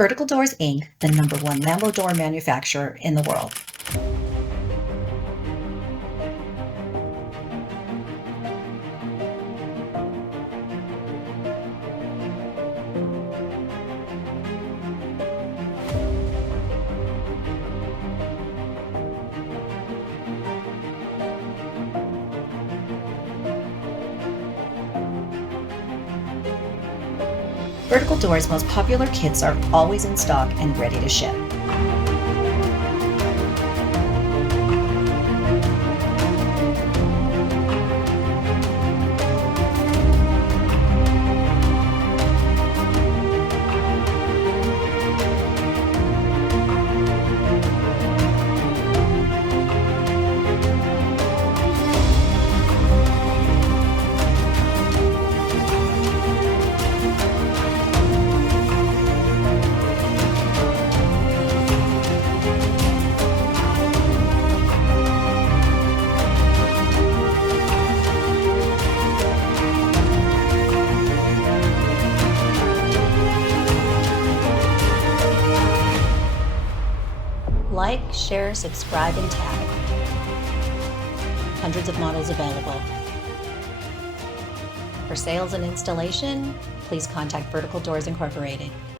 Vertical Doors, Inc., the #1 Lambo door manufacturer in the world. Vertical Doors' most popular kits are always in stock and ready to ship. Like, share, subscribe, and tag. Hundreds of models available. For sales and installation, please contact Vertical Doors Incorporated.